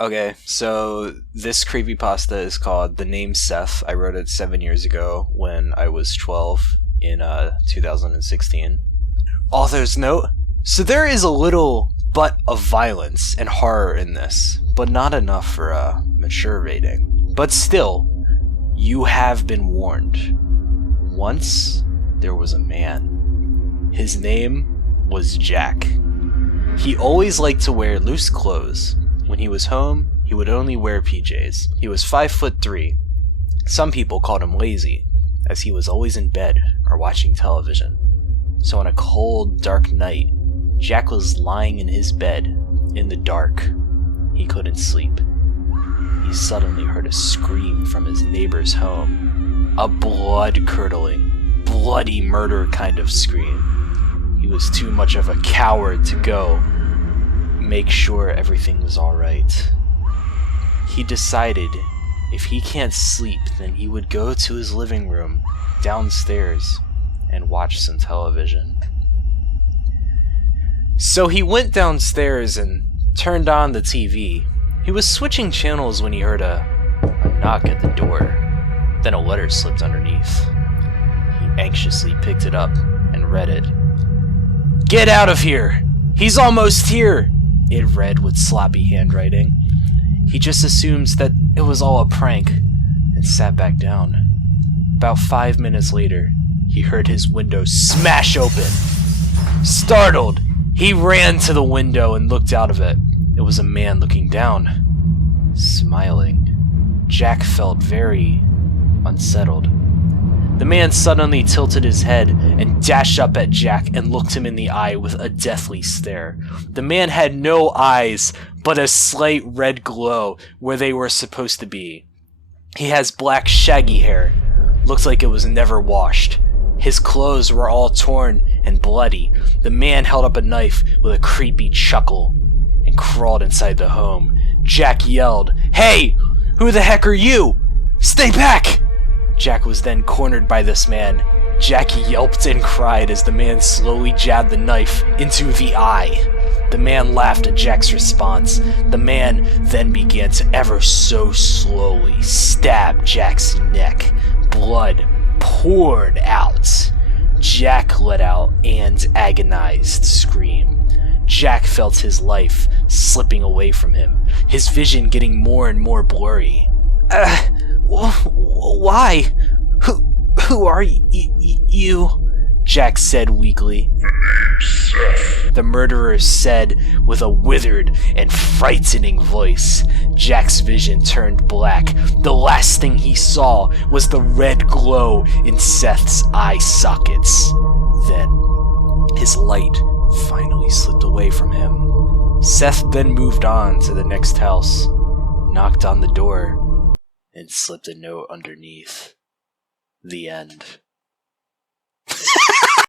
Okay, so this creepypasta is called The Name Seth. I wrote it 7 years ago when I was 12 in 2016. Author's note: so there is a little butt of violence and horror in this, but not enough for a mature rating. But still, you have been warned. Once, there was a man. His name was Jack. He always liked to wear loose clothes. When he was home, he would only wear PJs. He was 5'3". Some people called him lazy, as he was always in bed or watching television. So on a cold, dark night, Jack was lying in his bed, in the dark. He couldn't sleep. He suddenly heard a scream from his neighbor's home. A blood-curdling, bloody murder kind of scream. He was too much of a coward to go make sure everything was alright. He decided if he can't sleep, then he would go to his living room downstairs and watch some television. So he went downstairs and turned on the TV. He was switching channels when he heard a knock at the door. Then a letter slipped underneath. He anxiously picked it up and read it. "Get out of here! He's almost here!" it read with sloppy handwriting. He just assumes that it was all a prank and sat back down. About 5 minutes later, he heard his window smash open. Startled, he ran to the window and looked out of it. It was a man looking down, smiling. Jack felt very unsettled. The man suddenly tilted his head and dashed up at Jack and looked him in the eye with a deathly stare. The man had no eyes, but a slight red glow where they were supposed to be. He has black shaggy hair, looked like it was never washed. His clothes were all torn and bloody. The man held up a knife with a creepy chuckle and crawled inside the home. Jack yelled, "Hey! Who the heck are you? Stay back!" Jack was then cornered by this man. Jack yelped and cried as the man slowly jabbed the knife into the eye. The man laughed at Jack's response. The man then began to ever so slowly stab Jack's neck. Blood poured out. Jack let out an agonized scream. Jack felt his life slipping away from him, his vision getting more and more blurry. Why? Who are you? Jack said weakly. "The name's Seth." The murderer said with a withered and frightening voice. Jack's vision turned black. The last thing he saw was the red glow in Seth's eye sockets. Then, his light finally slipped away from him. Seth then moved on to the next house, knocked on the door, and slipped a note underneath. The end.